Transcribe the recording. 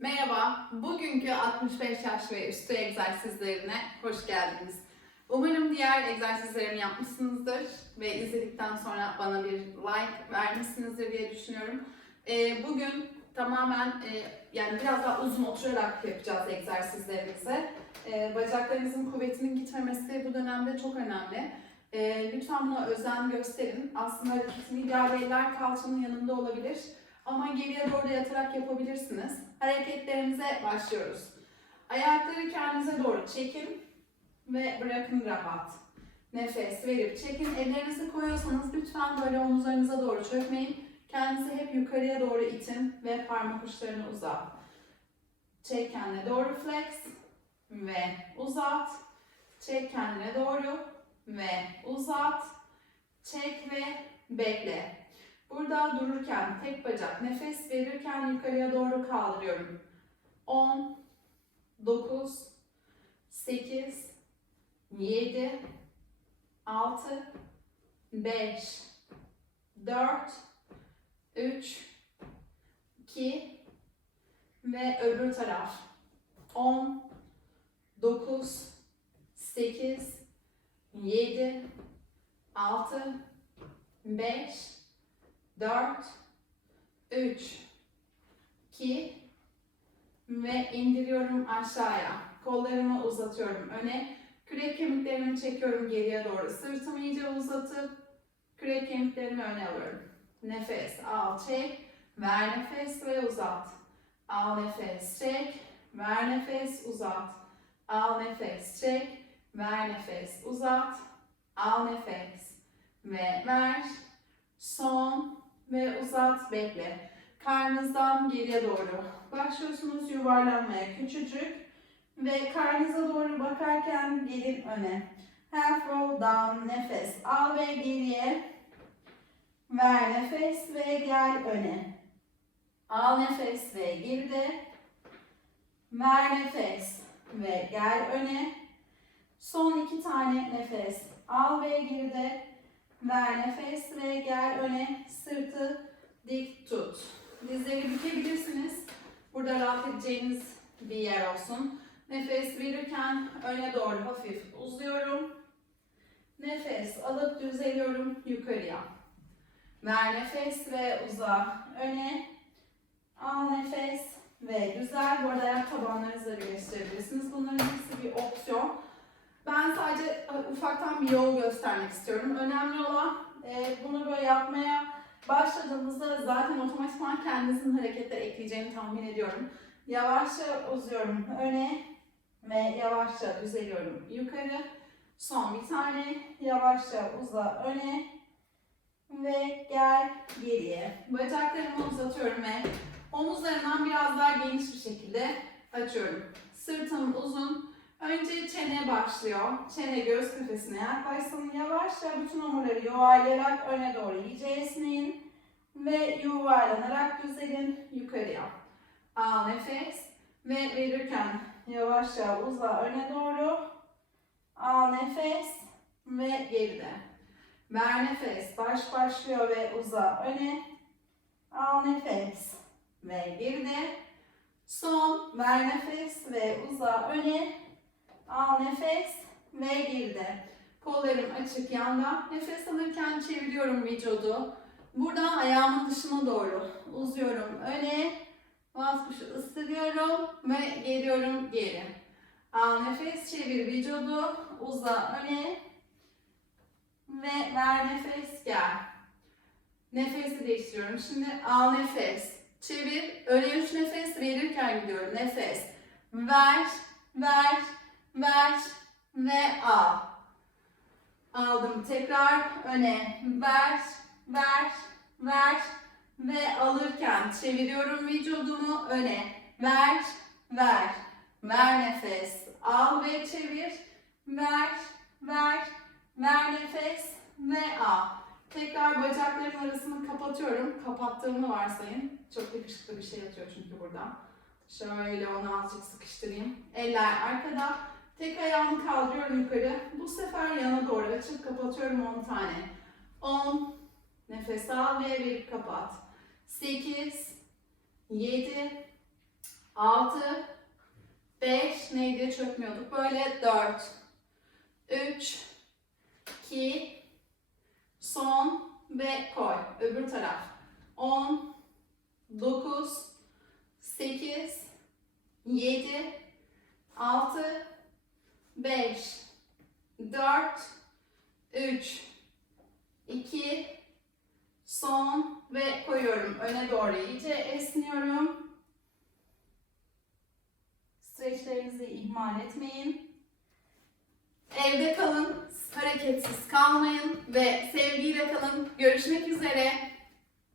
Merhaba, bugünkü 65 yaş ve üstü egzersizlerine hoş geldiniz. Umarım diğer egzersizlerimi yapmışsınızdır ve izledikten sonra bana bir like vermişsinizdir diye düşünüyorum. Ee, bugün tamamen e, yani biraz daha uzun oturarak yapacağız egzersizlerimizi. Ee, bacaklarınızın kuvvetinin gitmemesi bu dönemde çok önemli. Ee, lütfen buna özen gösterin. Aslında hareketin ideal eller kalçanın yanında olabilir. Ama geriye doğru yatarak yapabilirsiniz. Hareketlerimize başlıyoruz. Ayakları kendinize doğru çekin ve bırakın rahat. Nefes verip çekin. Ellerinizi koyuyorsanız lütfen böyle omuzlarınıza doğru çökmeyin. Kendinizi hep yukarıya doğru itin ve parmak uçlarını uzat. Çek kendine doğru flex ve uzat. Çek kendine doğru ve uzat. Çek ve bekle. Burada dururken tek bacak nefes verirken yukarıya doğru kaldırıyorum. 10 9 8 7 6 5 4 3 2 ve öbür taraf 10 9 8 7 6 5 4 3 2 ve indiriyorum aşağıya. Kollarımı uzatıyorum öne. Kürek kemiklerimi çekiyorum geriye doğru. Sırtımı iyice uzatıp kürek kemiklerimi öne alıyorum. Nefes al çek. Ver nefes ve uzat. Al nefes çek. Ver nefes uzat. Al nefes çek. Ver nefes uzat. Al nefes ve ver. Son ve uzat bekle. Karnınızdan geriye doğru başlıyorsunuz yuvarlanmaya küçücük ve karnınıza doğru bakarken gelin öne. Half roll down nefes al ve geriye ver nefes ve gel öne. Al nefes ve geride ver nefes ve gel öne. Son iki tane nefes al ve geride ver nefes ve gel öne. Sırtı dik tut. Dizleri bükebilirsiniz. Burada rahat edeceğiniz bir yer olsun. Nefes verirken öne doğru hafif uzuyorum. Nefes alıp düzeliyorum yukarıya. Ver nefes ve uza öne. Al nefes ve güzel. Bu arada ayak tabanlarınızı birleştirebilirsiniz. Bunların hepsi bir opsiyon. Ben sadece ufaktan bir yol göstermek istiyorum. Önemli olan e, bunu böyle yapmaya başladığınızda zaten otomatikman kendinizin hareketler ekleyeceğini tahmin ediyorum. Yavaşça uzuyorum öne ve yavaşça düzeliyorum yukarı. Son bir tane yavaşça uza öne ve gel geriye. Bacaklarımı uzatıyorum ve omuzlarımdan biraz daha geniş bir şekilde açıyorum. Sırtım uzun. Önce çene başlıyor. Çene göğüs kafesine yaklaşsın. Yavaşça bütün omurları yuvarlayarak öne doğru iyice esneyin. Ve yuvarlanarak düzelin yukarıya. Al nefes ve verirken yavaşça uza öne doğru. Al nefes ve geride. Ver nefes. Baş başlıyor ve uza öne. Al nefes ve geride. Son. Ver nefes ve uza öne. Al nefes ve geride. Kollarım açık yanda. Nefes alırken çeviriyorum vücudu. Buradan ayağımın dışına doğru uzuyorum öne. Boğaz kuşu ısırıyorum ve geliyorum geri. Al nefes çevir vücudu. Uza öne. Ve ver nefes gel. Nefesi değiştiriyorum. Şimdi al nefes. Çevir. Öne üç nefes verirken gidiyorum. Nefes. Ver. Ver. Ver. Ve al. Aldım. Tekrar öne. Ver. Ver. Ver. Ve alırken çeviriyorum vücudumu öne. Ver. Ver. Ver nefes. Al ve çevir. Ver. Ver. Ver nefes. Ve al. Tekrar bacaklarım arasını kapatıyorum. Kapattığımı varsayın. Çok yakışıklı bir şey atıyor çünkü burada. Şöyle onu azıcık sıkıştırayım. Eller arkada. Tek ayağımı kaldırıyorum yukarı. Bu sefer yana doğru açıp kapatıyorum 10 tane. 10. Nefes al ve verip kapat. 8. 7. 6, 5, neydi çökmüyorduk böyle 4, 3, 2, son ve koy. Öbür taraf. 10, 9, 8, 7, 6, 5, 4, 3, 2, son ve koyuyorum. Öne doğru iyice esniyorum. Streçlerinizi ihmal etmeyin. Evde kalın, hareketsiz kalmayın ve sevgiyle kalın. Görüşmek üzere.